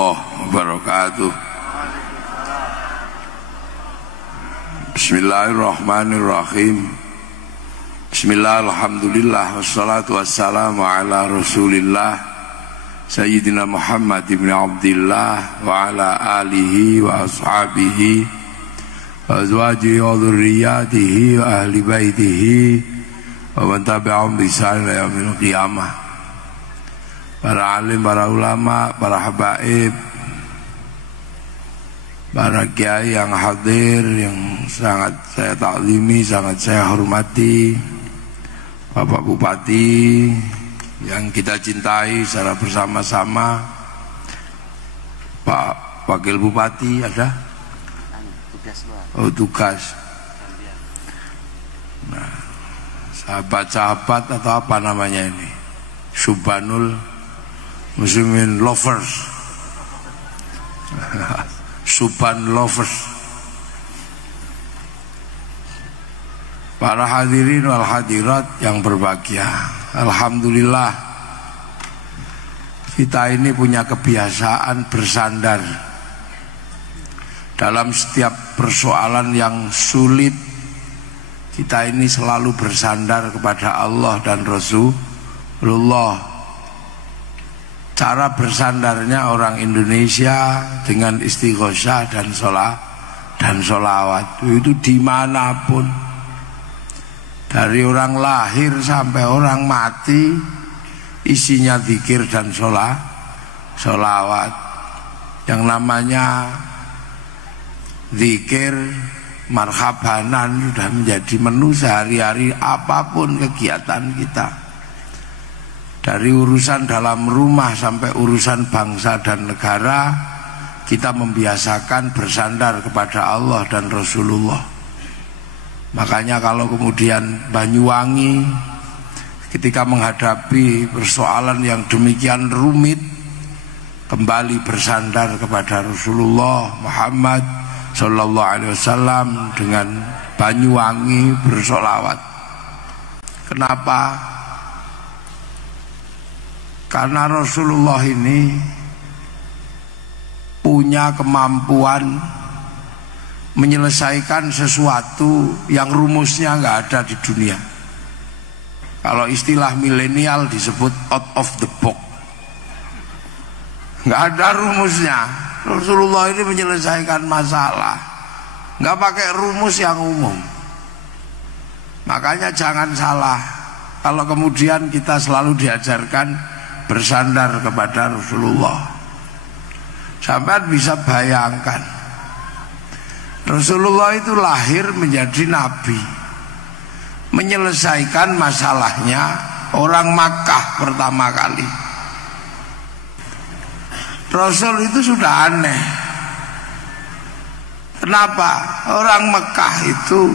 warahmatullahi wabarakatuh. Bismillahirrahmanirrahim. Bismillah, alhamdulillah, wassalatu wassalamu ala rasulillah Sayyidina Muhammad ibn Abdillah wa ala alihi wa ashabihi wa azwajihi wa dhurriyyatihi wa ahli baitihi wa man tabi'ahum bi ihsan ila yaumil qiyamah. Para alim, para ulama, para habaib, para kiai yang hadir, yang sangat saya taklimi, sangat saya hormati, Bapak Bupati yang kita cintai secara bersama-sama, Pak Wakil Bupati ada? Oh, tugas. Nah, sahabat-sahabat atau apa namanya ini? Subhanul Muslimin lovers. Suban lovers. Para hadirin wal hadirat yang berbahagia, alhamdulillah kita ini punya kebiasaan bersandar dalam setiap persoalan yang sulit. Kita ini selalu bersandar kepada Allah dan Rasulullah. Cara bersandarnya orang Indonesia dengan istighosah dan sholawat itu dimanapun, dari orang lahir sampai orang mati isinya zikir dan sholawat. Yang namanya zikir marhabanan sudah menjadi menu sehari-hari apapun kegiatan kita. Dari urusan dalam rumah sampai urusan bangsa dan negara, kita membiasakan bersandar kepada Allah dan Rasulullah. Makanya kalau kemudian Banyuwangi ketika menghadapi persoalan yang demikian rumit, kembali bersandar kepada Rasulullah Muhammad Sallallahu Alaihi Wasallam dengan Banyuwangi bersolawat. Kenapa? Karena Rasulullah ini punya kemampuan menyelesaikan sesuatu yang rumusnya nggak ada di dunia. Kalau istilah milenial disebut out of the box, nggak ada rumusnya. Rasulullah ini menyelesaikan masalah, nggak pakai rumus yang umum. Makanya jangan salah kalau kemudian kita selalu diajarkan bersandar kepada Rasulullah. Sampai bisa bayangkan, Rasulullah itu lahir menjadi nabi, menyelesaikan masalahnya orang Makkah pertama kali. Rasul itu sudah aneh. Kenapa? Orang Mekah itu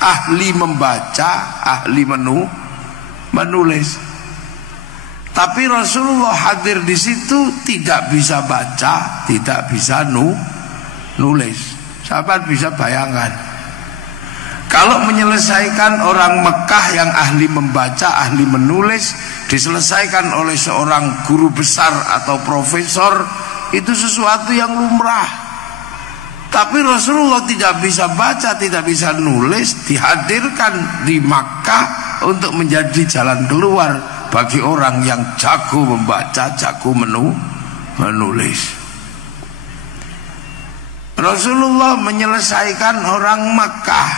ahli membaca, ahli menulis. Tapi Rasulullah hadir di situ tidak bisa baca, tidak bisa nulis. Sahabat bisa bayangkan, kalau menyelesaikan orang Mekah yang ahli membaca, ahli menulis, diselesaikan oleh seorang guru besar atau profesor, itu sesuatu yang lumrah. Tapi Rasulullah tidak bisa baca, tidak bisa nulis, dihadirkan di Makkah untuk menjadi jalan keluar bagi orang yang jago membaca, jago menulis. Rasulullah menyelesaikan orang Mekah.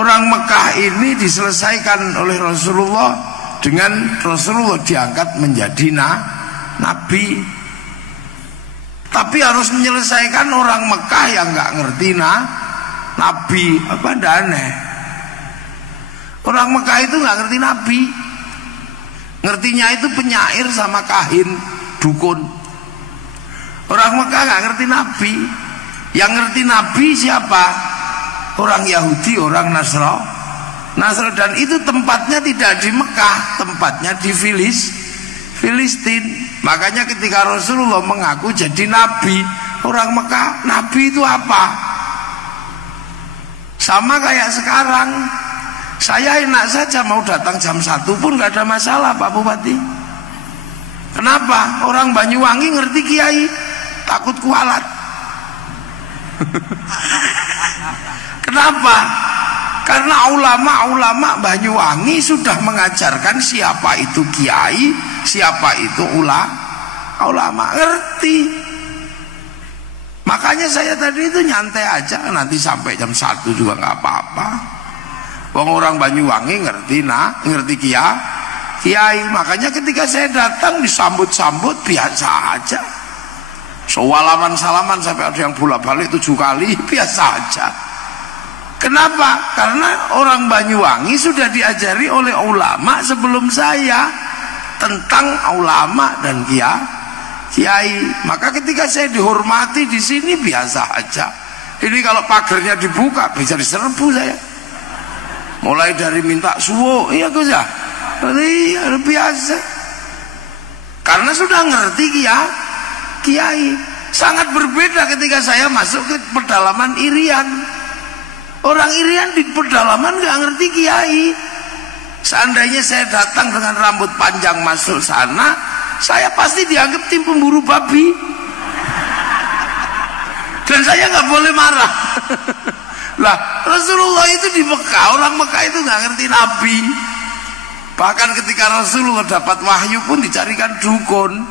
Orang Mekah ini diselesaikan oleh Rasulullah dengan Rasulullah diangkat menjadi nabi. Tapi harus menyelesaikan orang Mekah yang nggak ngerti nabi. Apa aneh? Orang Mekah itu nggak ngerti nabi, ngertinya itu penyair sama kahin, dukun. Orang Mekah nggak ngerti nabi, yang ngerti nabi siapa? Orang Yahudi, orang Nasrani, dan itu tempatnya tidak di Mekah, tempatnya di Filistin. Makanya ketika Rasulullah mengaku jadi nabi, orang Mekah, nabi itu apa? Sama kayak sekarang. Saya enak saja mau datang jam 1 pun gak ada masalah Pak Bupati. Kenapa? Orang Banyuwangi ngerti kiai, takut kualat. Kenapa? Karena ulama-ulama Banyuwangi sudah mengajarkan siapa itu kiai, siapa itu ulama, ngerti. Makanya saya tadi itu nyantai aja, nanti sampai jam 1 juga nggak apa-apa. Wong orang Banyuwangi ngerti kiai. Makanya ketika saya datang disambut-sambut biasa aja. Salaman sampai ada yang bolak-balik 7 kali, biasa aja. Kenapa? Karena orang Banyuwangi sudah diajari oleh ulama sebelum saya tentang ulama dan kiai. Maka ketika saya dihormati di sini biasa aja. Ini kalau pagernya dibuka bisa diserbu saya. Mulai dari minta suwo, iya Gus ya, iya biasa. Karena sudah ngerti kiai. Sangat berbeda ketika saya masuk ke pedalaman Irian. Orang Irian di pedalaman nggak ngerti kiai. Seandainya saya datang dengan rambut panjang masuk sana, saya pasti dianggap tim pemburu babi. Dan saya nggak boleh marah. Lah Rasulullah itu di Mekah, orang Mekah itu nggak ngerti Nabi. Bahkan ketika Rasulullah dapat wahyu pun dicarikan dukun,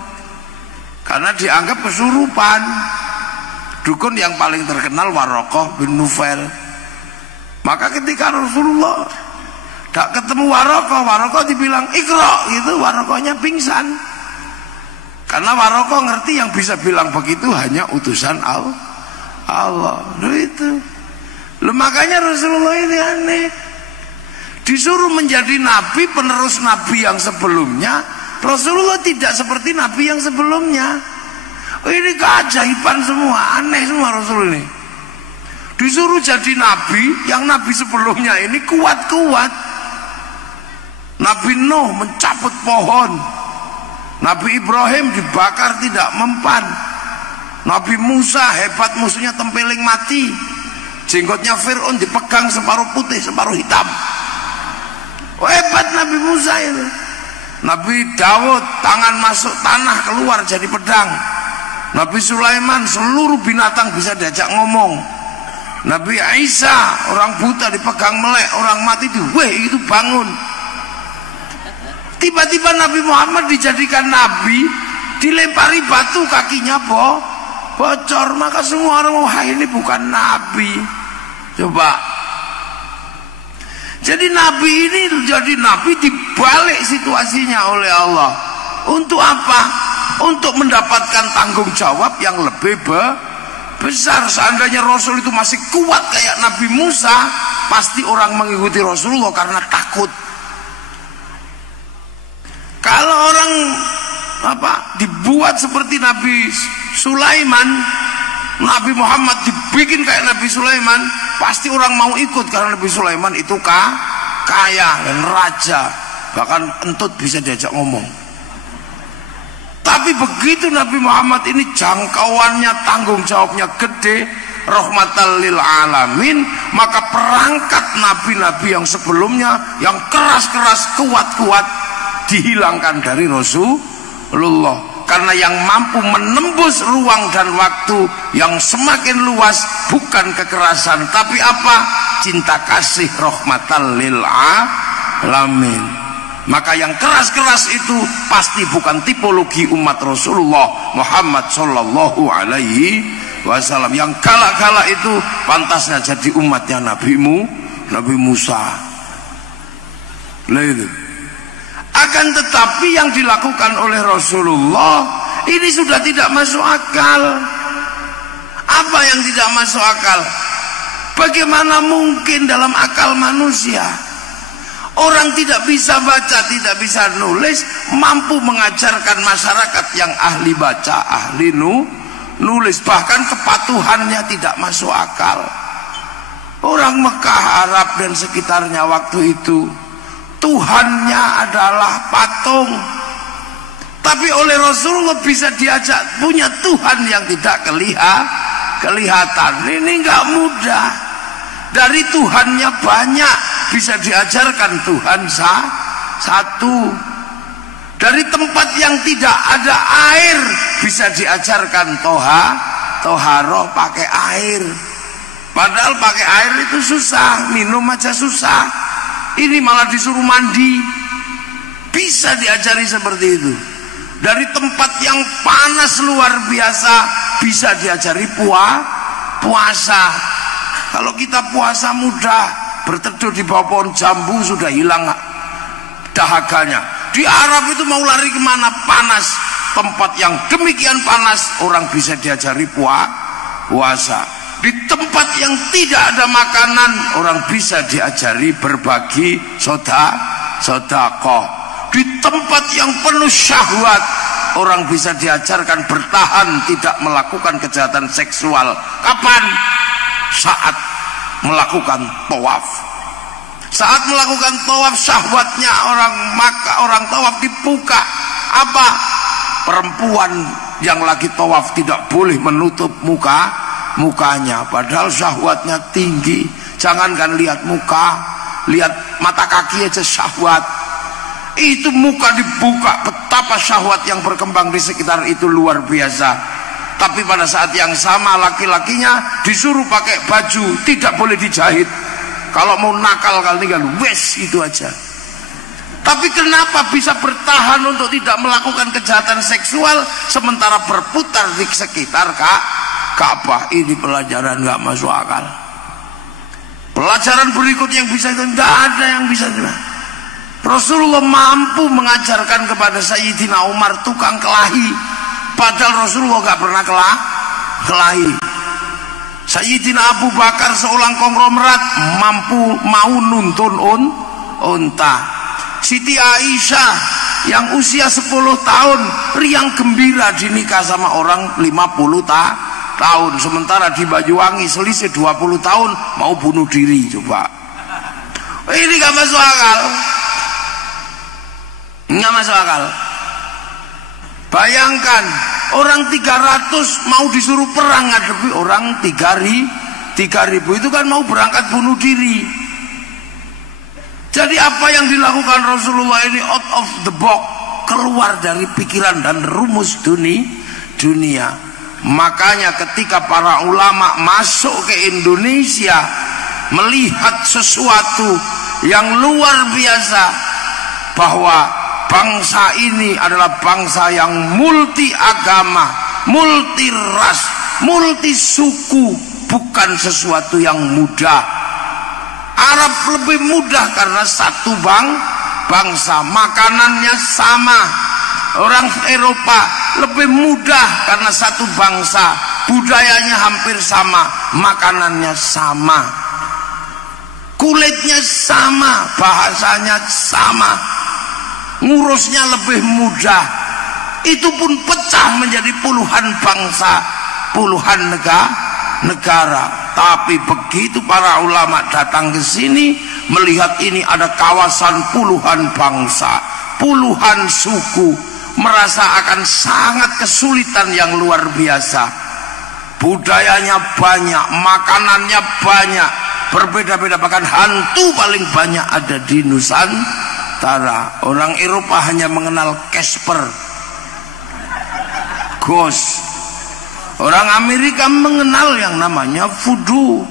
karena dianggap kesurupan. Dukun yang paling terkenal Waraqah bin Nufail. Maka ketika Rasulullah gak ketemu Waraqah dibilang Iqra gitu, Waraqahnya pingsan. Karena Waraqah ngerti yang bisa bilang begitu hanya utusan Allah. Itu. Makanya Rasulullah ini aneh. Disuruh menjadi nabi, penerus nabi yang sebelumnya. Rasulullah tidak seperti nabi yang sebelumnya. Ini keajaiban semua, aneh semua Rasul ini. Disuruh jadi nabi, yang nabi sebelumnya ini kuat-kuat. Nabi Nuh mencabut pohon, Nabi Ibrahim dibakar tidak mempan, Nabi Musa hebat, musuhnya tempeling mati, jenggotnya Fir'aun dipegang separuh putih separuh hitam. Hebat Nabi Musa itu. Nabi Daud tangan masuk tanah keluar jadi pedang. Nabi Sulaiman seluruh binatang bisa diajak ngomong. Nabi Isa orang buta dipegang melek, orang mati itu bangun. Tiba-tiba Nabi Muhammad dijadikan nabi, dilempari batu kakinya bocor. Maka semua orang, wah ini bukan nabi. Coba. Jadi nabi ini jadi nabi dibalik situasinya oleh Allah. Untuk apa? Untuk mendapatkan tanggung jawab yang lebih besar. Seandainya Rasul itu masih kuat kayak Nabi Musa, pasti orang mengikuti Rasulullah karena takut. Kalau orang dibuat seperti Nabi Sulaiman, Nabi Muhammad dibikin kayak Nabi Sulaiman, pasti orang mau ikut karena Nabi Sulaiman itu kaya dan raja, bahkan entut bisa diajak ngomong. Tapi begitu Nabi Muhammad ini jangkauannya, tanggung jawabnya gede, rahmatan lil alamin, maka perangkat nabi-nabi yang sebelumnya yang keras-keras, kuat-kuat dihilangkan dari Rasulullah. Karena yang mampu menembus ruang dan waktu yang semakin luas bukan kekerasan, tapi apa? Cinta kasih, rahmatan lil alamin. Maka yang keras-keras itu pasti bukan tipologi umat Rasulullah Muhammad sallallahu alaihi wasallam. Yang galak-galak itu pantasnya jadi umatnya Nabi Musa. Itu. Akan tetapi yang dilakukan oleh Rasulullah ini sudah tidak masuk akal. Apa yang tidak masuk akal? Bagaimana mungkin dalam akal manusia orang tidak bisa baca, tidak bisa nulis, mampu mengajarkan masyarakat yang ahli baca, ahli nulis, bahkan kepatuhannya tidak masuk akal. Orang Mekah, Arab dan sekitarnya waktu itu Tuhannya adalah patung. Tapi oleh Rasulullah bisa diajak punya Tuhan yang tidak kelihatan. Ini nggak mudah. Dari Tuhannya banyak bisa diajarkan Tuhan satu. Dari tempat yang tidak ada air bisa diajarkan toharoh pakai air. Padahal pakai air itu susah, minum aja susah. Ini malah disuruh mandi. Bisa diajari seperti itu. Dari tempat yang panas luar biasa bisa diajari puasa. Kalau kita puasa mudah, berteduh di bawah pohon jambu sudah hilang dahaganya. Di Arab itu mau lari kemana? Panas. Tempat yang demikian panas orang bisa diajari puasa. Di tempat yang tidak ada makanan orang bisa diajari berbagi sedekah. Di tempat yang penuh syahwat orang bisa diajarkan bertahan tidak melakukan kejahatan seksual. Kapan? Saat melakukan tawaf. Saat melakukan tawaf syahwatnya orang tawaf dibuka. Apa? Perempuan yang lagi tawaf tidak boleh menutup mukanya, padahal syahwatnya tinggi. Jangankan lihat muka, lihat mata kaki aja syahwat. Itu muka dibuka, betapa syahwat yang berkembang di sekitar itu luar biasa. Tapi pada saat yang sama laki-lakinya disuruh pakai baju, tidak boleh dijahit. Kalau mau nakal kali tinggal wes itu aja. Tapi kenapa bisa bertahan untuk tidak melakukan kejahatan seksual sementara berputar di sekitar Ka'bah? Ini pelajaran nggak masuk akal. Pelajaran berikut yang bisa itu nggak ada yang bisa. Rasulullah mampu mengajarkan kepada Sayyidina Umar tukang kelahi, padahal Rasulullah nggak pernah kelahi. Sayyidina Abu Bakar seorang konglomerat mau nuntun unta. Siti Aisyah yang usia 10 tahun riang gembira dinikah sama orang 50 tahun, sementara di Banyuwangi selisih 20 tahun mau bunuh diri. Coba ini gak masuk akal, nggak masuk akal. Bayangkan orang 300 mau disuruh perang ngadepi orang 3.000 itu kan mau berangkat bunuh diri. Jadi apa yang dilakukan Rasulullah ini out of the box, keluar dari pikiran dan rumus dunia. Makanya ketika para ulama masuk ke Indonesia melihat sesuatu yang luar biasa, bahwa bangsa ini adalah bangsa yang multi agama, multi ras, multi suku, bukan sesuatu yang mudah. Arab lebih mudah karena satu bangsa, makanannya sama. Orang Eropa lebih mudah karena satu bangsa, budayanya hampir sama, makanannya sama, kulitnya sama, bahasanya sama, ngurusnya lebih mudah. Itu pun pecah menjadi puluhan bangsa, puluhan negara. Tapi begitu para ulama datang ke sini melihat ini ada kawasan puluhan bangsa, puluhan suku, merasa akan sangat kesulitan yang luar biasa. Budayanya banyak, makanannya banyak, berbeda-beda, bahkan hantu paling banyak ada di Nusantara. Orang Eropa hanya mengenal Casper, ghost. Orang Amerika mengenal yang namanya voodoo.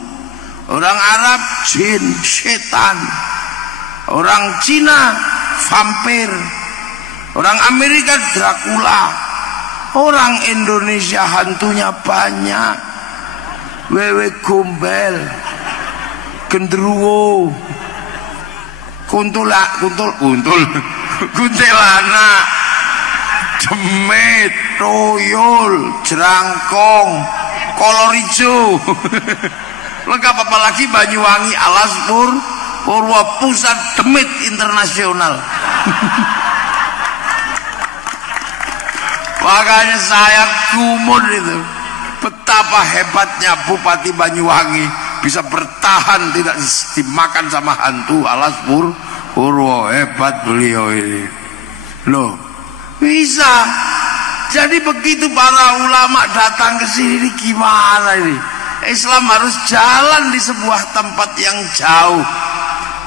Orang Arab jin, setan. Orang Cina vampir. Orang Amerika Dracula. Orang Indonesia hantunya banyak. Wewe gombel, gendruwo, kuntilana, demit, toyol, jerangkong, kolor hijau. Lengkap, apalagi Banyuwangi, Alas Purwo, pusat demit internasional. Makanya saya gumun itu, betapa hebatnya Bupati Banyuwangi bisa bertahan tidak dimakan sama hantu Alas Purwo. Hebat beliau ini loh, bisa. Jadi begitu para ulama datang ke sini, gimana ini? Islam harus jalan di sebuah tempat yang jauh,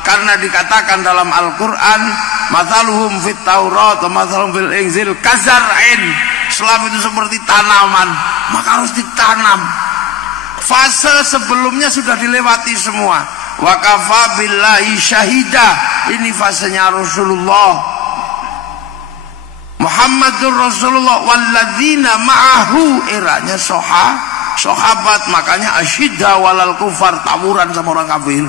karena dikatakan dalam Al-Quran, mathaluhum fit Taurat wa mathaluhum fil Injil kazar'in. Islam itu seperti tanaman, maka harus ditanam. Fase sebelumnya sudah dilewati semua. Wa kafa billahi syahida. Ini fasenya Rasulullah Muhammadur Rasulullah walladzina ma'ahu, eranya sahabat, makanya asyidda walal kufar, tawuran sama orang kafir.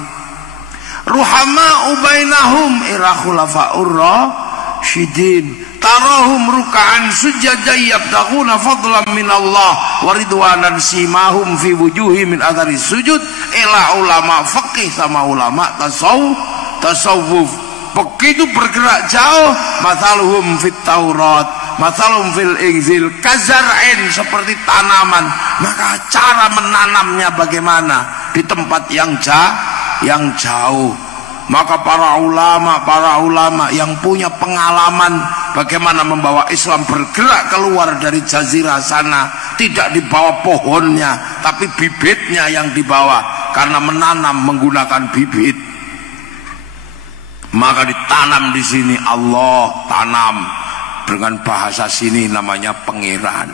Ruhama ubainahum, era khulafaur rasyidin, tarahum ruk'an sujada yabtaghuna fadlan minallah wa ridwanan simahum fi wujuhi min athari sujud. Ila ulama fikih sama ulama tasawuf. Begitu bergerak jauh, mathaluhum fit Taurat, mathaluhum fil Injil kazar'in, seperti tanaman. Maka cara menanamnya bagaimana? Di tempat yang jauh. Maka para ulama yang punya pengalaman bagaimana membawa Islam bergerak keluar dari jazirah sana, tidak dibawa pohonnya, tapi bibitnya yang dibawa, karena menanam menggunakan bibit. Maka ditanam di sini, Allah tanam dengan bahasa sini namanya pangeran.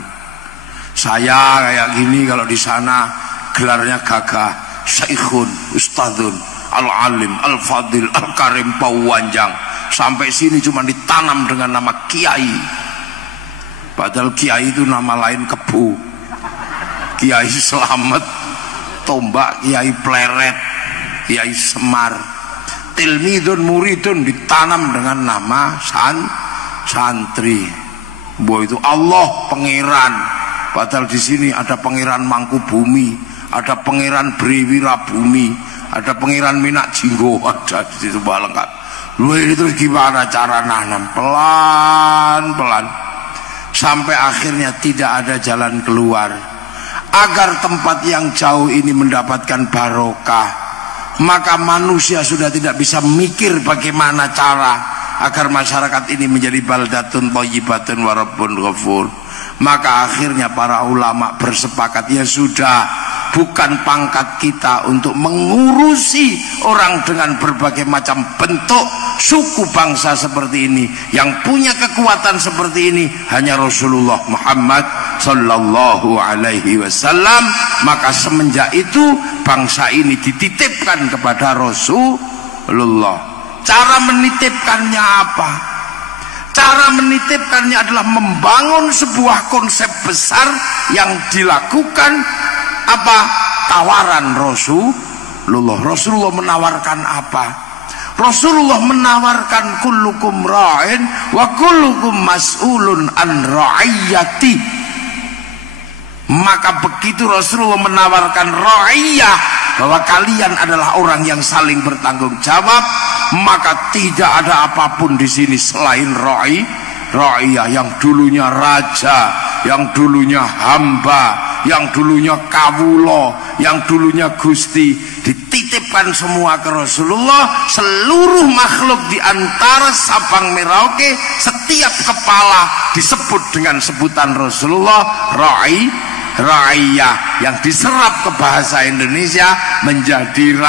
Saya kayak gini, kalau di sana gelarnya gagah, syekhun, ustadzun, al-alim, al-fadil, al-karim, pauwanjang. Sampai sini cuma ditanam dengan nama kiai. Padahal kiai itu nama lain kebu. Kiai Selamet, Tombak, Kiai Pleret, Kiai Semar. Tilmidun muridun ditanam dengan nama santri. Bahwa itu Allah pangeran. Padahal di sini ada pangeran Mangkubumi, ada pangeran Brewirabumi, ada pangeran Minak Jinggo, ada di situ lengkap. Lu itu gimana cara nanam? Pelan-pelan sampai akhirnya tidak ada jalan keluar. Agar tempat yang jauh ini mendapatkan barokah, maka manusia sudah tidak bisa mikir bagaimana cara agar masyarakat ini menjadi baldatun thayyibatun wa rabbun ghafur. Maka akhirnya para ulama bersepakat, ya sudah, bukan pangkat kita untuk mengurusi orang dengan berbagai macam bentuk suku bangsa seperti ini. Yang punya kekuatan seperti ini hanya Rasulullah Muhammad sallallahu alaihi wasallam. Maka semenjak itu bangsa ini dititipkan kepada Rasulullah. Cara menitipkannya apa? Cara menitipkannya adalah membangun sebuah konsep besar yang dilakukan apa? Tawaran Rasulullah. Rasulullah menawarkan apa? Rasulullah menawarkan kullukum ra'in wa kullukum mas'ulun an ra'iyati. Maka begitu Rasulullah menawarkan ra'iyah, bahwa kalian adalah orang yang saling bertanggung jawab, maka tidak ada apapun di sini selain ra'iyah, yang dulunya raja, yang dulunya hamba, yang dulunya kawulo, yang dulunya gusti, dititipkan semua ke Rasulullah. Seluruh makhluk di antara Sabang Merauke, setiap kepala disebut dengan sebutan Rasulullah, ra'iyah, yang diserap ke bahasa Indonesia menjadi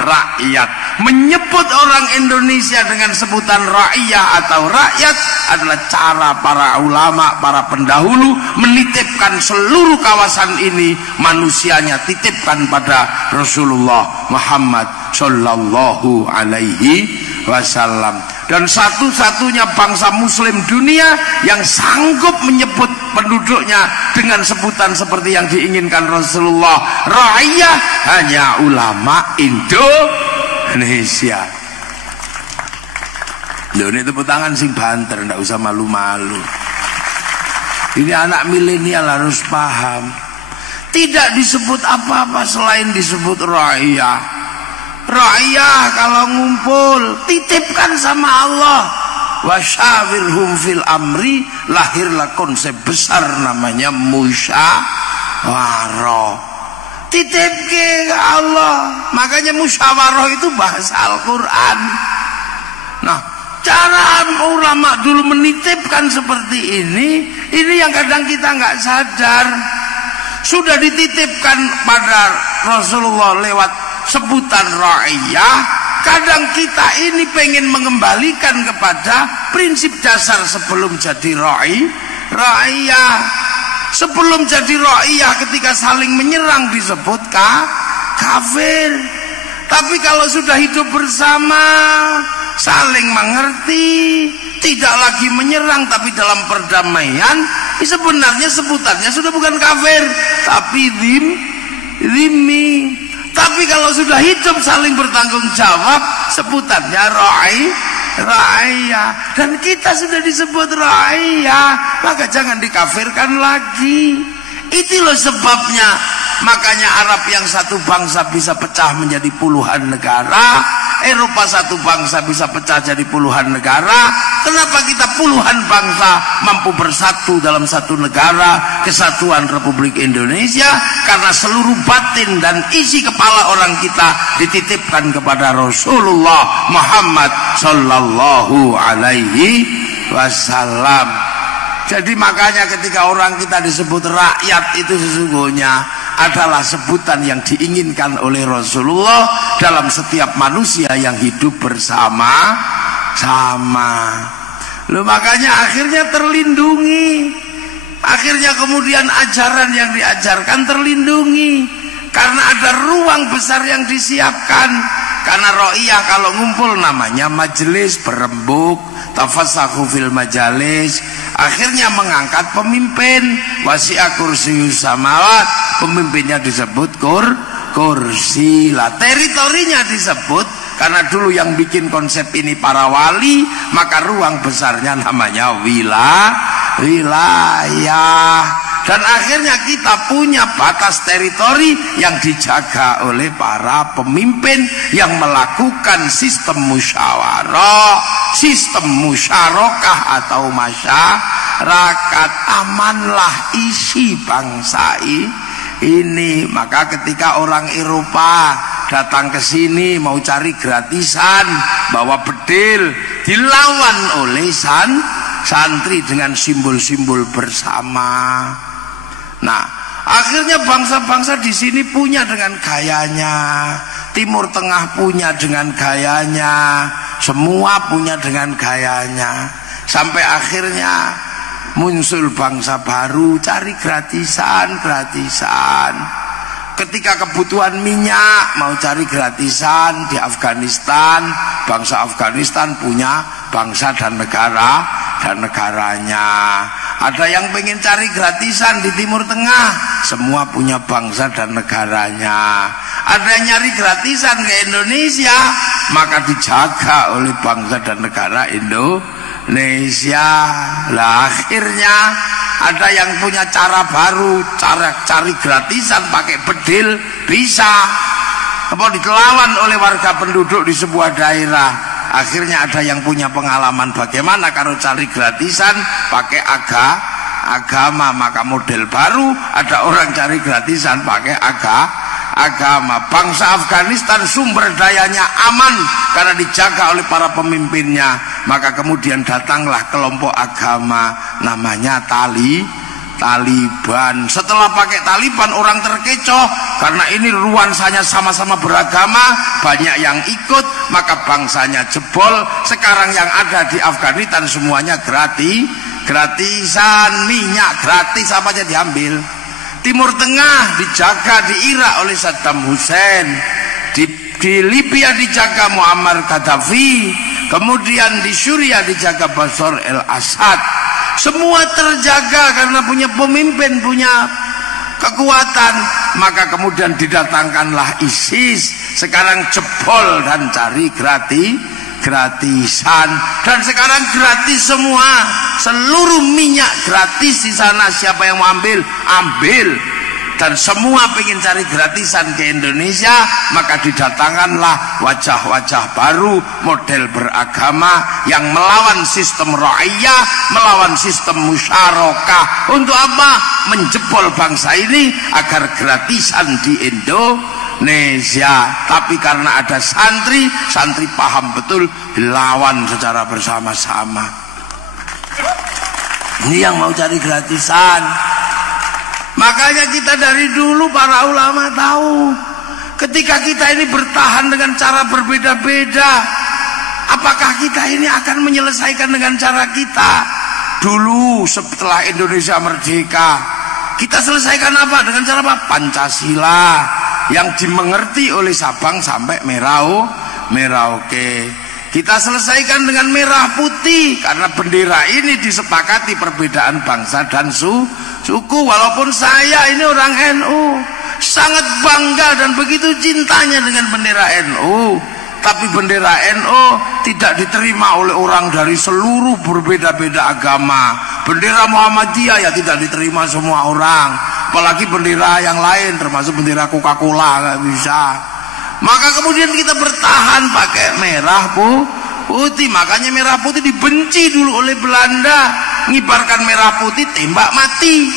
rakyat. Menyebut orang Indonesia dengan sebutan ra'iyah atau rakyat adalah cara para ulama, para pendahulu menitipkan seluruh kawasan ini, manusianya titipkan pada Rasulullah Muhammad sallallahu alaihi wasallam. Dan satu-satunya bangsa muslim dunia yang sanggup menyebut penduduknya dengan sebutan seperti yang diinginkan Rasulullah, ra'iyah, hanya ulama Indonesia. Loh, ini tepuk tangan sing banter, ndak usah malu-malu. Ini anak milenial harus paham. Tidak disebut apa-apa selain disebut ra'iyah. Ra'iyah kalau ngumpul titipkan sama Allah. Wasyawirhum fil amri, lahirlah konsep besar namanya musyawarah. Titip ke Allah. Makanya musyawarah itu bahasa Al-Quran. Nah, cara ulama dulu menitipkan seperti ini yang kadang kita nggak sadar. Sudah dititipkan pada Rasulullah lewat sebutan ra'iyah, kadang kita ini pengen mengembalikan kepada prinsip dasar sebelum jadi ra'iyah. Sebelum jadi ra'iyah ketika saling menyerang disebut kafir. Tapi kalau sudah hidup bersama, saling mengerti, tidak lagi menyerang tapi dalam perdamaian, sebenarnya sebutannya sudah bukan kafir tapi zimmi. Tapi kalau sudah hidup saling bertanggung jawab, sebutannya ra'iyah. Dan kita sudah disebut ra'iyah, maka jangan dikafirkan lagi. Itu loh sebabnya. Makanya Arab yang satu bangsa bisa pecah menjadi puluhan negara, Eropa satu bangsa bisa pecah jadi puluhan negara. Kenapa kita puluhan bangsa mampu bersatu dalam satu negara, Kesatuan Republik Indonesia? Karena seluruh batin dan isi kepala orang kita dititipkan kepada Rasulullah Muhammad sallallahu alaihi wasallam. Jadi makanya ketika orang kita disebut rakyat, itu sesungguhnya adalah sebutan yang diinginkan oleh Rasulullah dalam setiap manusia yang hidup bersama-sama. Loh, makanya akhirnya terlindungi. Akhirnya kemudian ajaran yang diajarkan terlindungi karena ada ruang besar yang disiapkan. Karena ra'iyah kalau ngumpul namanya majelis berembuk, tafassahu fil majalis. Akhirnya mengangkat pemimpin, wasi'a kursiyus samawat, pemimpinnya disebut kursi lah. Teritorinya disebut karena dulu yang bikin konsep ini para wali, maka ruang besarnya namanya wilayah. Dan akhirnya kita punya batas teritori yang dijaga oleh para pemimpin yang melakukan sistem musyawarah, sistem musyarakah atau masyarakat. Amanlah isi bangsa ini. Maka ketika orang Eropa datang ke sini mau cari gratisan, bawa bedil, dilawan oleh santri dengan simbol-simbol bersama. Nah, akhirnya bangsa-bangsa di sini punya dengan gayanya, Timur Tengah punya dengan gayanya, semua punya dengan gayanya, sampai akhirnya muncul bangsa baru cari gratisan. Ketika kebutuhan minyak mau cari gratisan di Afghanistan, bangsa Afghanistan punya bangsa dan negaranya. Ada yang pengen cari gratisan di Timur Tengah, semua punya bangsa dan negaranya. Ada yang nyari gratisan ke Indonesia, maka dijaga oleh bangsa dan negara Indonesia. Lah akhirnya ada yang punya cara baru, cara cari gratisan pakai bedil bisa. Apa ditelawan oleh warga penduduk di sebuah daerah. Akhirnya ada yang punya pengalaman bagaimana kalau cari gratisan pakai agama, maka model baru ada orang cari gratisan pakai agama. Bangsa Afghanistan sumber dayanya aman karena dijaga oleh para pemimpinnya, maka kemudian datanglah kelompok agama namanya Taliban. Setelah pakai Taliban orang terkecoh karena ini nuansanya sama-sama beragama, banyak yang ikut, maka bangsanya jebol. Sekarang yang ada di Afghanistan semuanya gratisan, minyak gratis apa aja diambil. Timur Tengah dijaga di Irak oleh Saddam Hussein, di Libya dijaga Muammar Gaddafi, kemudian di Suriah dijaga Bashar al-Assad. Semua terjaga karena punya pemimpin, punya kekuatan. Maka kemudian didatangkanlah ISIS. Sekarang jebol dan cari gratisan. Dan sekarang gratis semua. Seluruh minyak gratis di sana. Siapa yang mau ambil? Ambil. Dan semua pengen cari gratisan ke Indonesia, maka didatangkanlah wajah-wajah baru, model beragama yang melawan sistem ra'iyah, melawan sistem musyarakah. Untuk apa? Menjebol bangsa ini agar gratisan di Indonesia. Tapi karena ada santri paham betul, dilawan secara bersama-sama. Ini yang mau cari gratisan. Makanya kita dari dulu para ulama tahu Ketika kita ini bertahan dengan cara berbeda-beda, apakah kita ini akan menyelesaikan dengan cara kita? Dulu setelah Indonesia merdeka, kita selesaikan apa? Dengan cara apa? Pancasila yang dimengerti oleh Sabang sampai Merauke. Kita selesaikan dengan merah putih karena bendera ini disepakati perbedaan bangsa dan suku. Walaupun saya ini orang NU, sangat bangga dan begitu cintanya dengan bendera NU, tapi bendera NU tidak diterima oleh orang dari seluruh berbeda-beda agama. Bendera Muhammadiyah ya tidak diterima semua orang, apalagi bendera yang lain termasuk bendera Coca-Cola nggak bisa. Maka kemudian kita bertahan pakai merah putih. Makanya merah putih dibenci dulu oleh Belanda, ngibarkan merah putih tembak mati.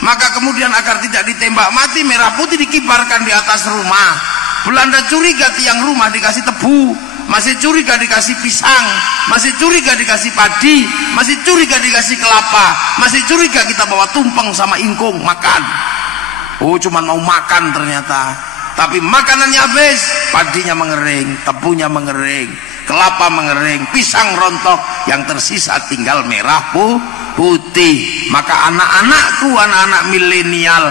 Maka kemudian agar tidak ditembak mati, merah putih dikibarkan di atas rumah. Belanda curiga tiang rumah dikasih tebu, masih curiga dikasih pisang, masih curiga dikasih padi, masih curiga dikasih kelapa, masih curiga kita bawa tumpeng sama ingkung makan. Oh, cuman mau makan ternyata. Tapi makanannya habis, padinya mengering, tebunya mengering, kelapa mengering, pisang rontok, yang tersisa tinggal merah putih. Maka anak-anakku, anak-anak milenial,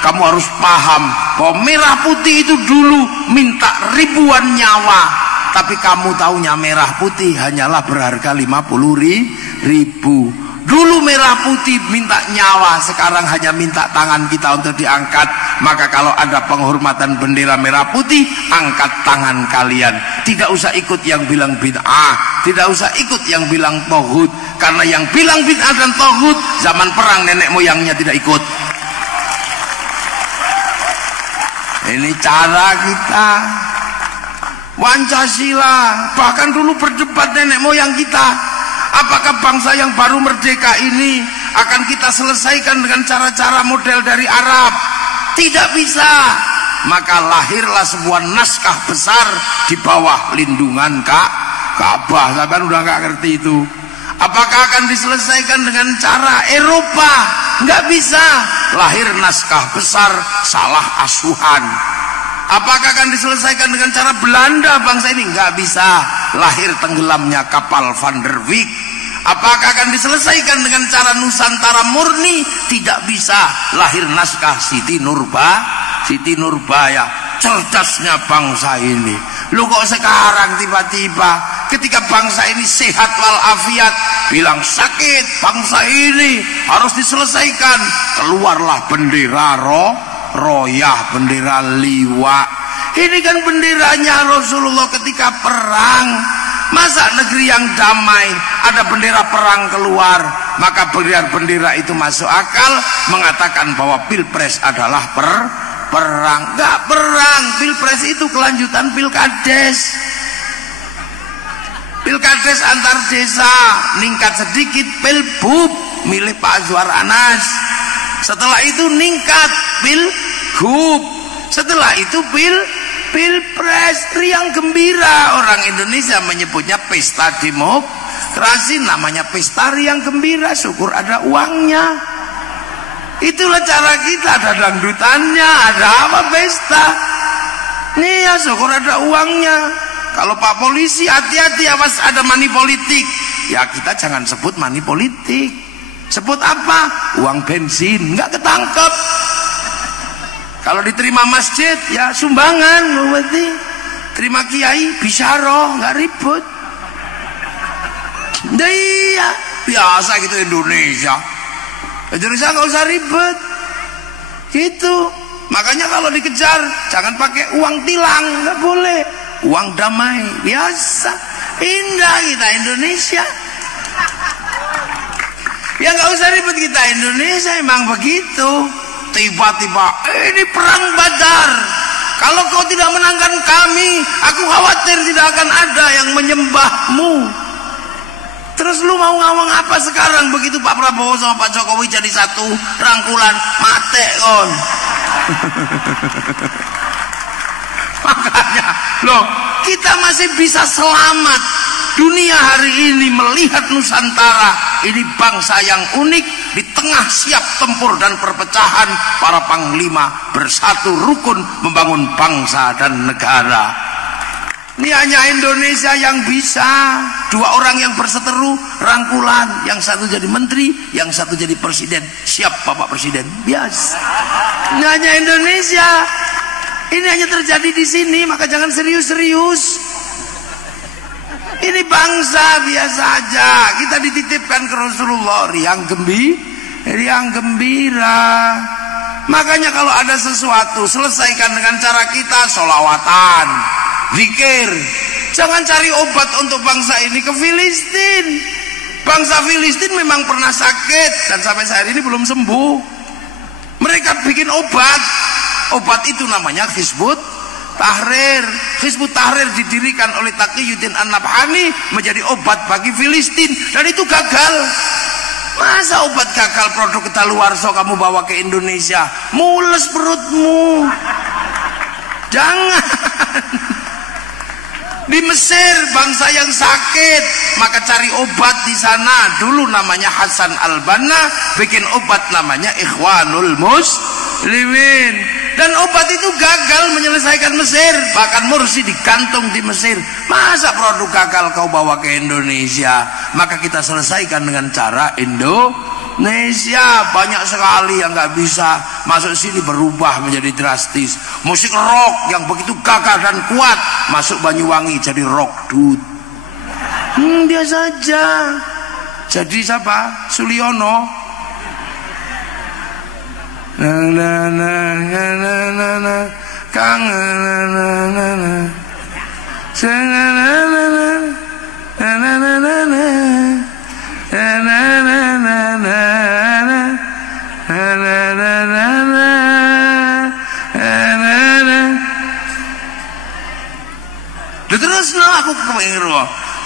kamu harus paham bahwa merah putih itu dulu minta ribuan nyawa, tapi kamu tahunya merah putih hanyalah berharga 50.000. Dulu merah putih minta nyawa, sekarang hanya minta tangan kita untuk diangkat. Maka kalau ada penghormatan bendera merah putih, angkat tangan kalian. Tidak usah ikut yang bilang bid'ah, tidak usah ikut yang bilang tauhid, karena yang bilang bid'ah dan tauhid zaman perang nenek moyangnya tidak ikut. Ini cara kita. Pancasila, bahkan dulu berdebat nenek moyang kita, apakah bangsa yang baru merdeka ini akan kita selesaikan dengan cara-cara model dari Arab? Tidak bisa. Maka lahirlah sebuah naskah besar di bawah lindungan Ka'bah. Sampai udah nggak ngerti itu. Apakah akan diselesaikan dengan cara Eropa? Nggak bisa. Lahir naskah besar salah asuhan. Apakah akan diselesaikan dengan cara Belanda bangsa ini? Nggak bisa. Lahir tenggelamnya kapal Van der Wijk. Apakah akan diselesaikan dengan cara Nusantara murni? Tidak bisa. Lahir naskah Siti Nurbaya. Cerdasnya bangsa ini. Lu kok sekarang tiba-tiba ketika bangsa ini sehat walafiat bilang sakit bangsa ini harus diselesaikan, keluarlah bendera royah, bendera liwa. Ini kan benderanya Rasulullah ketika perang. Masa negeri yang damai ada bendera perang keluar? Maka bendera itu masuk akal mengatakan bahwa pilpres adalah perang. Enggak perang, pilpres itu kelanjutan pilkades. Pilkades antar desa, ningkat sedikit pilbub, milih Pak Azwar Anas. Setelah itu ningkat pilgub. Setelah itu pilpres, riang gembira. Orang Indonesia menyebutnya pesta demokrasi, namanya pesta riang gembira. Syukur ada uangnya. Itulah cara kita, ada dangdutannya, ada apa pesta. Nih ya syukur ada uangnya. Kalau Pak Polisi hati-hati awas ada money politik. Ya kita jangan sebut money politik. Sebut apa? Uang bensin, nggak ketangkep. Kalau diterima masjid ya sumbangan, berarti terima kiai bisyaro, nggak ribut. Iya biasa gitu Indonesia nggak usah ribet gitu. Makanya kalau dikejar jangan pakai uang tilang, nggak boleh. Uang damai biasa, indah kita Indonesia. Ya nggak usah ribet kita Indonesia, emang begitu. Tiba-tiba ini perang Badar, kalau kau tidak menangkan kami, aku khawatir tidak akan ada yang menyembahmu. Terus lu mau ngomong apa sekarang begitu Pak Prabowo sama Pak Jokowi jadi satu rangkulan? Mate kon. Makanya loh, kita masih bisa selamat. Dunia hari ini melihat Nusantara ini bangsa yang unik di tengah siap tempur dan perpecahan, para panglima bersatu rukun membangun bangsa dan negara. Ini hanya Indonesia yang bisa. Dua orang yang berseteru, rangkulan, yang satu jadi menteri, yang satu jadi presiden. Siap Bapak Presiden, biasa. Ini hanya Indonesia. Ini hanya terjadi di sini, maka jangan serius-serius. Ini bangsa biasa aja. Kita dititipkan ke Rasulullah riang gembira. Makanya kalau ada sesuatu, selesaikan dengan cara kita, sholawatan, zikir. Jangan cari obat untuk bangsa ini ke Filistin. Bangsa Filistin memang pernah sakit dan sampai saat ini belum sembuh. Mereka bikin obat. Obat itu namanya Hizbut Tahrir. Hizbut Tahrir didirikan oleh Taqiyuddin An-Nabhani menjadi obat bagi Filistin, dan itu gagal. Masa obat gagal, produk kedaluarsa kamu bawa ke Indonesia, mules perutmu. Jangan. Di Mesir bangsa yang sakit, maka cari obat di sana. Dulu namanya Hasan Al-Banna, bikin obat namanya Ikhwanul Muslimin. Dan obat itu gagal menyelesaikan Mesir. Bahkan Mursi digantung di Mesir. Masa produk gagal kau bawa ke Indonesia? Maka kita selesaikan dengan cara Indonesia. Banyak sekali yang nggak bisa masuk sini, berubah menjadi drastis. Musik rock yang begitu gagah dan kuat masuk Banyuwangi jadi rock dude. Dia saja. Jadi siapa? Suliono. Terus aku kepengen,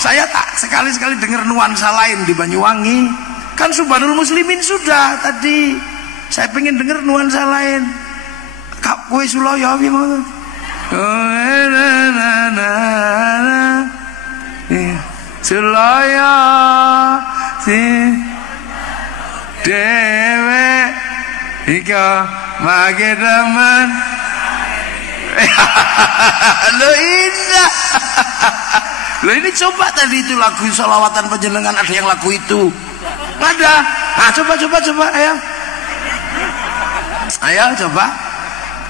saya tak sekali-sekali dengar nuansa lain di Banyuwangi. Kan Subhanul Muslimin sudah tadi. Saya pengen dengar nuansa lain. Kak kowe Suloyo piye ngono? Suloyo si dewe ika mage demen. Lo indah. Lo ini coba tadi itu lagu sholawatan panjenengan, ada yang lagu itu. Ada. Nah, coba ayo. Ayo coba.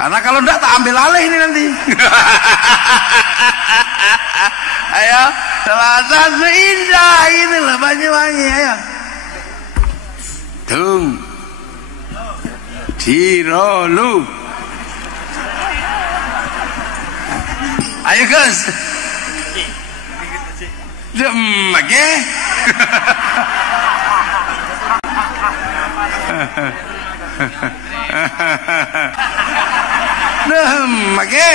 Karena kalau enggak tak ambil alih ini nanti. Ayo, selatan seindah ini loh Banyuwangi, ayo. Tung. Cirolu. Ayo Gus. Oke. Oke.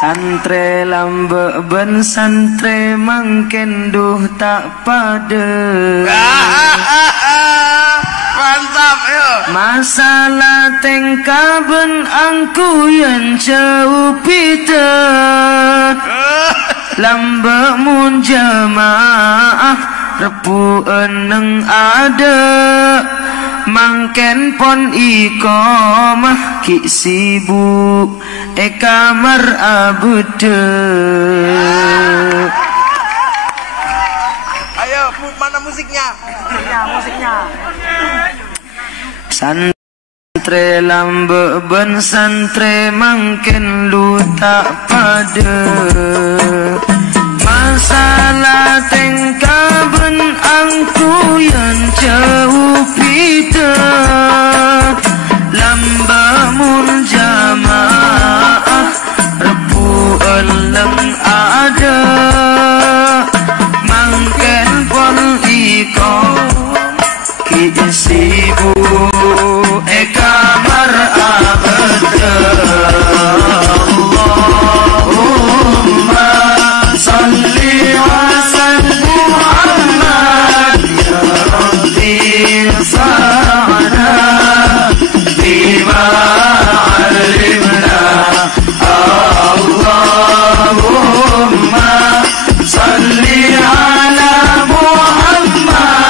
Santre lambe ben santre mangken duh tak pada. Mantap yo. Masalah tengka ben angku yang jauh pita. Lambe mun jamaah repu eneng ada. Mangken pon iqamah ki sibuk kamar abude. Ayo, mana musiknya? Musiknya. Santre lambe ben santre mangken lu tak pada. Masalah tengka ben angku yang jauh pita. Lamba mun jamaah repu eleng ada. Mangken pon ikon ki sibu kamar abada. Allahumma salli ala Muhammad ya Rabbi sa'ana bima alimna. Allahumma salli ala Muhammad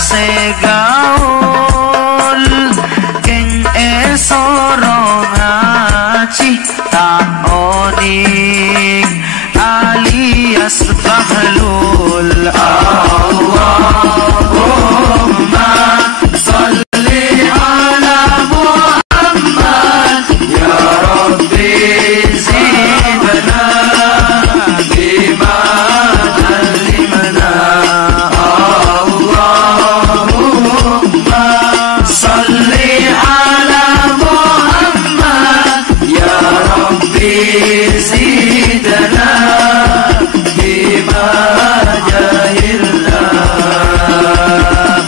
segaul keng esoro ngaci taoning alias bahlul. Allahumma salli ala Muhammad ya Rabbi zidna bima alimna. Allahumma salli ala Muhammad ya Rabbi zidna bima jahilna.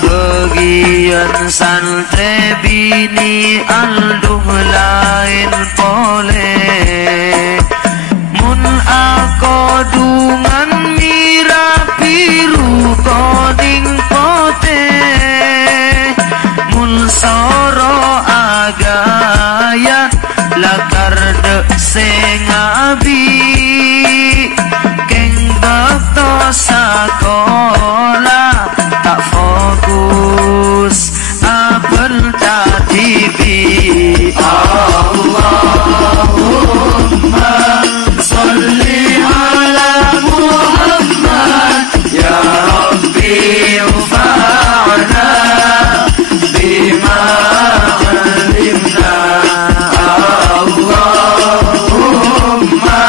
Bagian santri bini alduh lain pole mun ako dungan mira biru koding pote mun soro agaya lakar dek sengabi keng bakto sakola tak fokus apel tatibi. Allahumma salli ala Muhammad ya Rabbi ufa'na bima alimna. Allahumma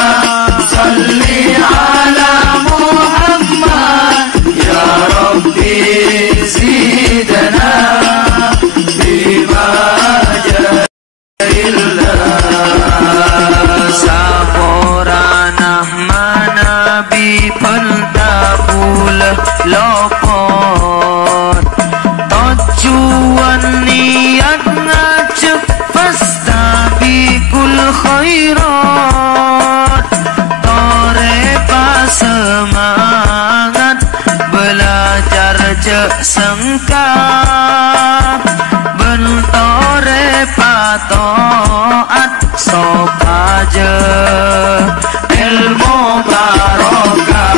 salli ala Muhammad ya Rabbi zidna bima jahilna. Saporanah manabi pentabul lopot tujuan niat ngajak fastabikul khairat torepa semangat belajar jek sengka bentore patoat sopaje ilmu barokah.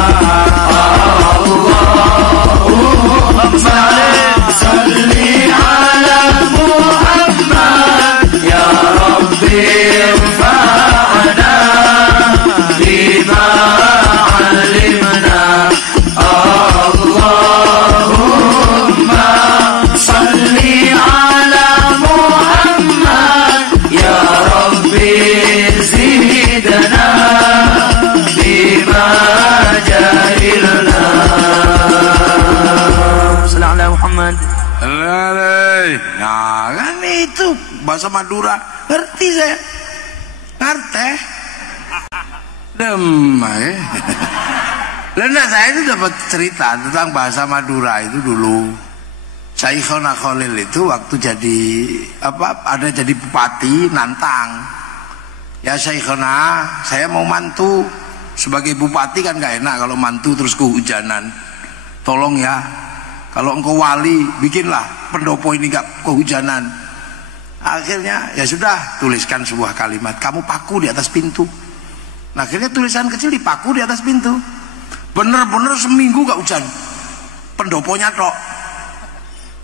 Allahumma salli ala Muhammad ya Rabbi fa'na bima alimna. Allahumma salli ala Muhammad ya Rabbi zidna bima jahilna. Sallallahu ala Muhammad. Nah kan itu bahasa Madura, ngerti saya, ngerti. Lena saya itu dapat cerita tentang bahasa Madura itu dulu. Syekhona Khalil itu waktu jadi ada jadi bupati nantang. Ya Syekhona, saya mau mantu sebagai bupati kan gak enak kalau mantu terus kehujanan. Tolong ya, kalau engkau wali bikinlah pendopo ini gak kehujanan. Akhirnya ya sudah, tuliskan sebuah kalimat, kamu paku di atas pintu. Nah, akhirnya tulisan kecil dipaku di atas pintu. Bener-bener seminggu gak hujan, pendoponya tok.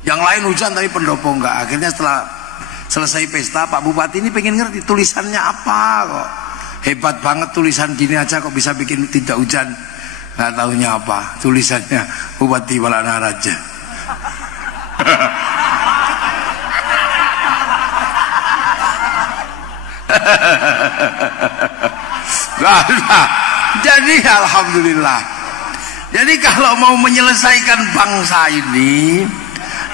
Yang lain hujan tapi pendopo enggak. Akhirnya setelah selesai pesta, Pak Bupati ini pengen ngerti tulisannya apa kok. Hebat banget tulisan gini aja kok bisa bikin tidak hujan. Nggak tahunya apa tulisannya, Bupati Balana Raja. Jadi alhamdulillah. Jadi kalau mau menyelesaikan bangsa ini,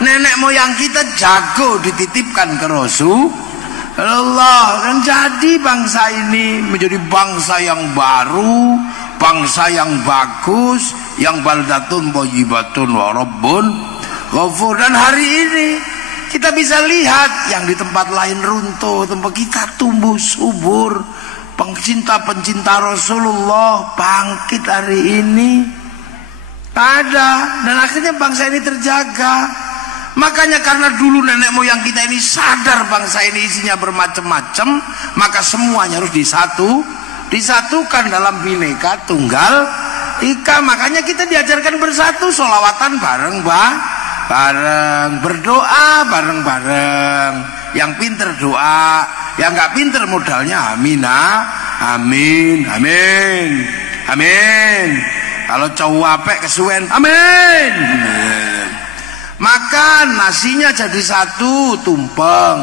nenek moyang kita jago dititipkan ke Rasulullah, kan jadi bangsa ini menjadi bangsa yang baru, bangsa yang bagus, yang baldatun thayyibatun wa rabbun ghafur. Dan hari ini kita bisa lihat yang di tempat lain runtuh, tempat kita tumbuh subur. Pencinta-pencinta Rasulullah bangkit hari ini ada, dan akhirnya bangsa ini terjaga. Makanya karena dulu nenek moyang kita ini sadar bangsa ini isinya bermacam-macam, maka semuanya harus disatukan dalam Bhinneka Tunggal Ika. Makanya kita diajarkan bersatu, sholawatan bareng, berdoa bareng-bareng. Yang pinter doa, yang nggak pinter modalnya amina, amin, amin, amin. Kalau cowok apek kesuwen, amin. Makan nasinya jadi satu, tumpeng.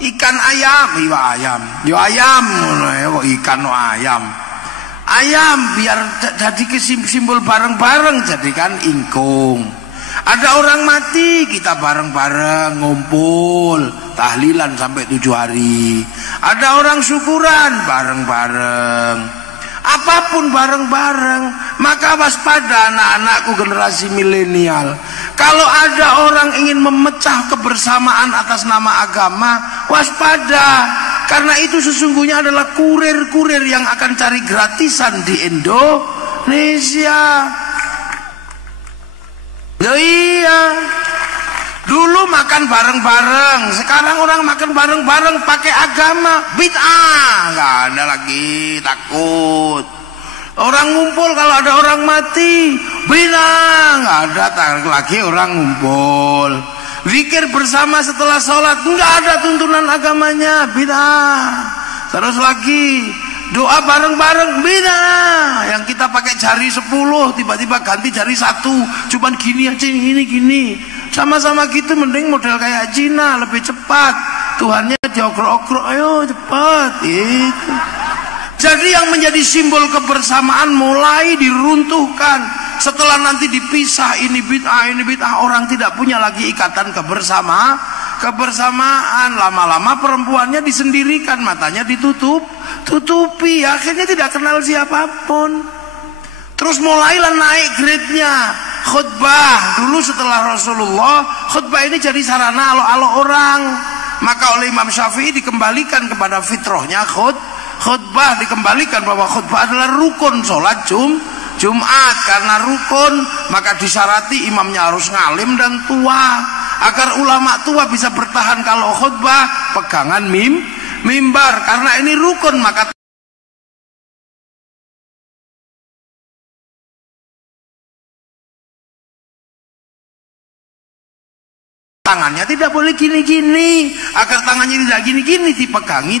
Ikan ayam, iya ayam, yo ayam, kok ikan no ayam. Ayam biar jadi simbol bareng-bareng, jadikan ingkung. Ada orang mati, kita bareng-bareng ngumpul tahlilan sampai 7 hari. Ada orang syukuran bareng-bareng. Apapun bareng-bareng. Maka waspada anak-anakku generasi milenial. Kalau ada orang ingin memecah kebersamaan atas nama agama, waspada. Karena itu sesungguhnya adalah kurir-kurir yang akan cari gratisan di Indonesia. Ya iya. Dulu makan bareng-bareng, sekarang orang makan bareng-bareng pakai agama, bid'ah. Nggak ada lagi, takut. Orang ngumpul kalau ada orang mati, bid'ah. Nggak ada lagi orang ngumpul. Zikir bersama setelah sholat, nggak ada tuntunan agamanya, bid'ah. Terus lagi doa bareng-bareng, bid'ah. Yang kita pakai jari 10 tiba-tiba ganti jari 1, cuman gini aja, gini. Sama-sama gitu, mending model kayak Cina, lebih cepat. Tuhannya diokrok-okrok, ayo cepat itu. Jadi yang menjadi simbol kebersamaan mulai diruntuhkan. Setelah nanti dipisah, ini bid'ah, orang tidak punya lagi ikatan kebersamaan. Lama-lama perempuannya disendirikan, matanya tutupi, akhirnya tidak kenal siapapun. Terus mulailah naik grade-nya. Khutbah dulu setelah Rasulullah, khutbah ini jadi sarana alo-alo orang. Maka oleh Imam Syafi'i dikembalikan kepada fitrahnya khutbah, dikembalikan bahwa khutbah adalah rukun sholat Jumat. Karena rukun maka disyarati imamnya harus ngalim dan tua. Agar ulama tua bisa bertahan kalau khutbah, pegangan mimbar. Karena ini rukun maka tangannya tidak boleh gini-gini. Agar tangannya tidak gini-gini, dipegangi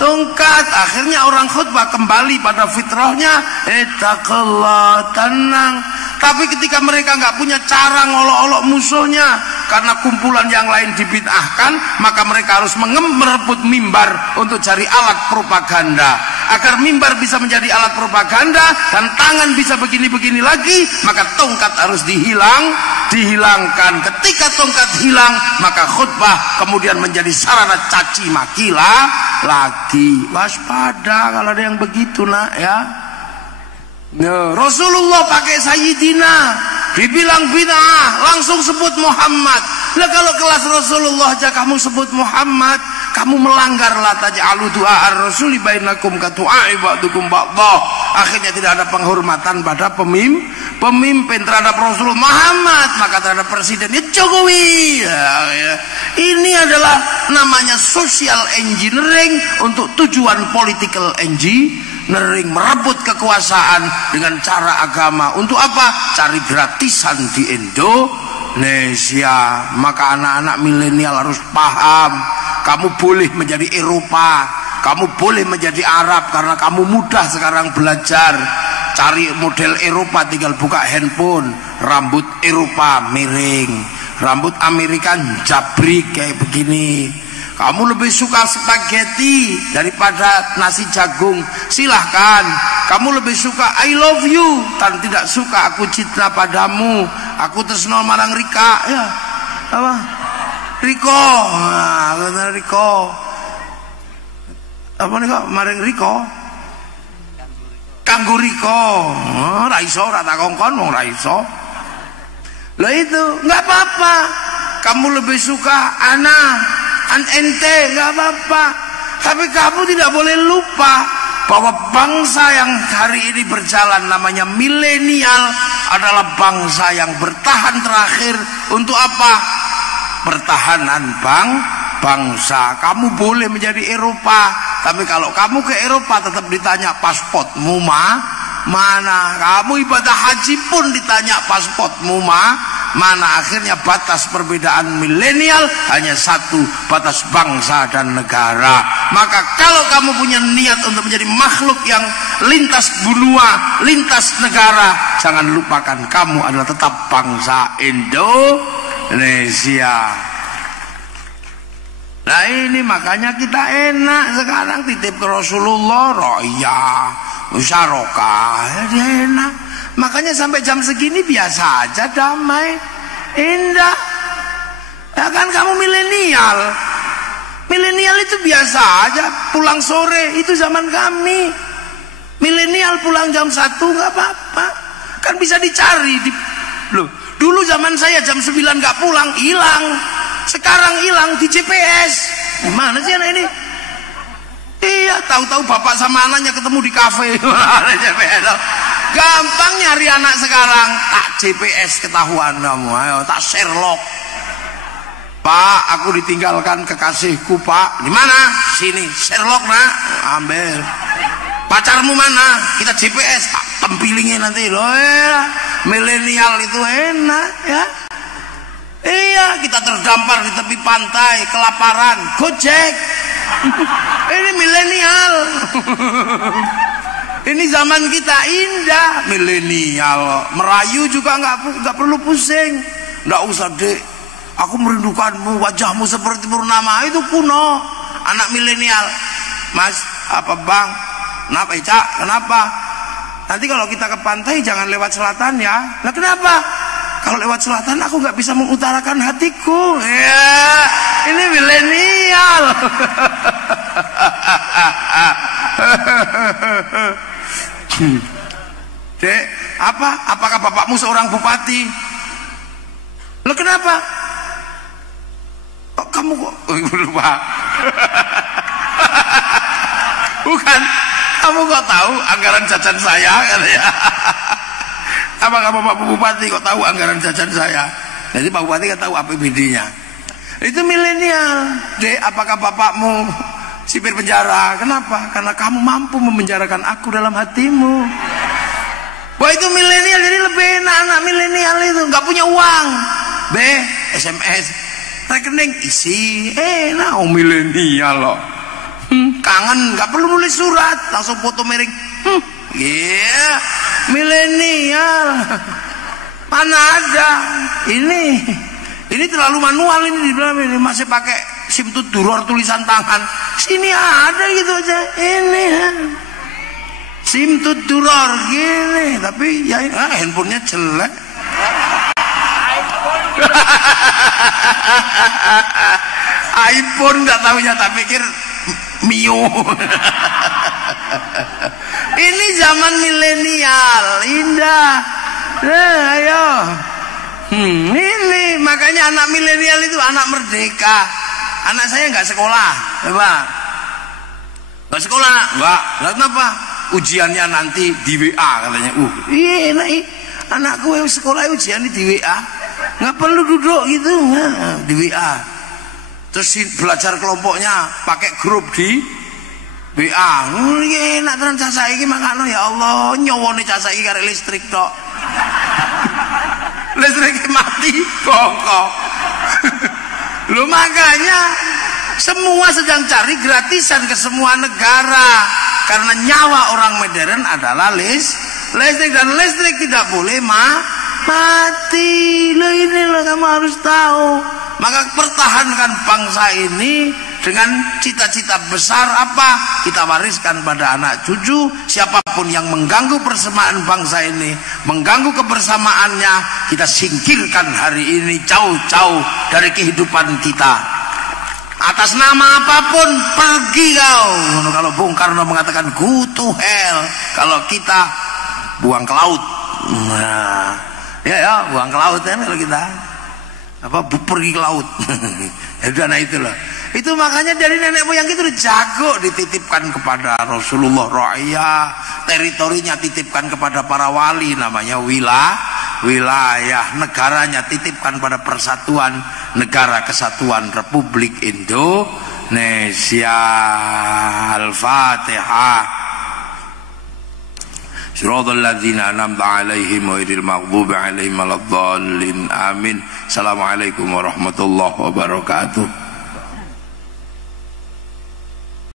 tongkat. Akhirnya orang khutbah kembali pada fitrahnya, ittaqullah, tenang. Tapi ketika mereka nggak punya cara ngolok-olok musuhnya, karena kumpulan yang lain dibid'ahkan, maka mereka harus merebut mimbar untuk cari alat propaganda. Agar mimbar bisa menjadi alat propaganda dan tangan bisa begini-begini lagi, maka tongkat harus dihilangkan. Ketika tongkat hilang, maka khutbah kemudian menjadi sarana caci maki lagi. Waspada kalau ada yang begitu, nak ya. Rasulullah pakai Sayyidina, dibilang bid'ah, langsung sebut Muhammad. Nah kalau kelas Rasulullah aja kamu sebut Muhammad, kamu melanggar. La taj'alu du'a ar-rasuli bainakum ka du'a'i ba'dukum ba'dha. Akhirnya tidak ada penghormatan pada pemimpin terhadap Rasul Muhammad, maka terhadap presiden Jokowi. Ini adalah namanya social engineering untuk tujuan political engineering, merebut kekuasaan dengan cara agama. Untuk apa? Cari gratisan di Indonesia. Maka anak-anak milenial harus paham, kamu boleh menjadi Eropa, kamu boleh menjadi Arab, karena kamu mudah sekarang belajar. Cari model Eropa, tinggal buka handphone, rambut Eropa miring, rambut Amerika jabrik kayak begini. Kamu lebih suka spaghetti daripada nasi jagung, silahkan. Kamu lebih suka I love you dan tidak suka aku cinta padamu, aku tresno marang Rika, ya apa Riko, nah, Riko apa nih kok marang Riko kanggo Riko, ora iso, ora tak kongkon wong ora iso. Lah itu nggak apa-apa. Kamu lebih suka ente, nggak apa-apa. Tapi kamu tidak boleh lupa bahwa bangsa yang hari ini berjalan namanya milenial adalah bangsa yang bertahan terakhir. Untuk apa? Pertahanan bangsa. Kamu boleh menjadi Eropa, tapi kalau kamu ke Eropa tetap ditanya pasportmu mana. Kamu ibadah haji pun ditanya pasportmu mana akhirnya batas perbedaan milenial hanya satu, batas bangsa dan negara. Maka kalau kamu punya niat untuk menjadi makhluk yang lintas benua, lintas negara, jangan lupakan kamu adalah tetap bangsa Indonesia. Nah ini makanya kita enak sekarang titip ke Rasulullah, roya, musyarakah, ya enak. Makanya sampai jam segini biasa aja, damai, indah. Ya kan kamu milenial. Milenial itu biasa aja, pulang sore itu zaman kami. Milenial pulang jam 1 nggak apa-apa, kan bisa dicari. Loh, dulu zaman saya jam 9 nggak pulang, hilang. Sekarang hilang di GPS. Gimana sih anak ini? Iya, tahu-tahu bapak sama anaknya ketemu di kafe. Gampang nyari anak sekarang. Tak GPS ketahuan kamu. Ayo, tak Sherlock. Pak, aku ditinggalkan kekasihku, Pak. Di mana? Sini. Sherlock, nak. Ambil. Pacarmu mana? Kita GPS. Tak tempilingin nanti loh. Ya. Milenial itu enak, ya. Iya, kita terdampar di tepi pantai, kelaparan, Gojek. Ini milenial. Ini zaman kita indah, milenial. Merayu juga nggak perlu pusing. Nggak usah, Dek. Aku merindukanmu, wajahmu seperti purnama. Itu kuno. Anak milenial. Mas, apa bang? Kenapa, Cak? Kenapa? Nanti kalau kita ke pantai jangan lewat selatan ya. Nah kenapa? Kalau lewat selatan aku nggak bisa mengutarakan hatiku. Ya, ini milenial. Dek, apakah bapakmu seorang bupati? Lo kenapa? Oh, kamu kok lupa? Bukan, kamu kok tahu anggaran jajan saya katanya. Apakah Bapak Bupati kok tahu anggaran jajan saya? Jadi Pak Bupati kan tahu APBD-nya. Itu milenial. Dek, apakah bapakmu sipir penjara? Kenapa? Karena kamu mampu memenjarakan aku dalam hatimu. Wah, itu milenial. Jadi lebih enak anak milenial itu. Nggak punya uang. SMS, rekening isi. Enak, milenial loh. Kangen, nggak perlu nulis surat, langsung foto miring. Yeah, milenial. Mana ada? Ini terlalu manual ini dibilang ini masih pakai sim tutduror tulisan tangan. Sini ada gitu aja. Ini sim tutduror gini, tapi ya handphonenya jelek. iPhone nggak tahunya, tak pikir Mio. Ini zaman milenial, indah. Ayo. Ini makanya anak milenial itu anak merdeka. Anak saya nggak sekolah, coba. Nggak sekolah, nggak. Kenapa? Ujiannya nanti di WA katanya. Iya, anakku yang sekolah ujiannya di WA. Nggak perlu duduk gitu, di WA. Terus belajar kelompoknya pakai grup di WA. Enak tenan cah saiki makano ya Allah, nyowone cah saiki karek listrik tok. Listrik mati kok. Lu makanya semua sedang cari gratisan ke semua negara karena nyawa orang modern adalah listrik, dan listrik tidak boleh mati. Loh ini loh, kamu harus tahu. Maka pertahankan bangsa ini dengan cita-cita besar apa? Kita wariskan pada anak cucu. Siapapun yang mengganggu persamaan bangsa ini, mengganggu kebersamaannya, kita singkirkan hari ini jauh-jauh dari kehidupan kita. Atas nama apapun pergi kau. Kalau Bung Karno mengatakan go to hell, kalau kita buang ke laut. Nah, ya buang ke laut kan kalau kita. Pergi ke laut. Nah itu loh. Itu makanya dari nenek moyang itu jago, dititipkan kepada Rasulullah ra'iyah, teritorinya titipkan kepada para wali, namanya wilayah, negaranya titipkan pada Persatuan Negara Kesatuan Republik Indonesia. Al-Fatihah. Siratal ladzina an'amta 'alaihim ghairil maghdubi 'alaihim waladdallin. Amin. Assalamualaikum warahmatullahi wabarakatuh.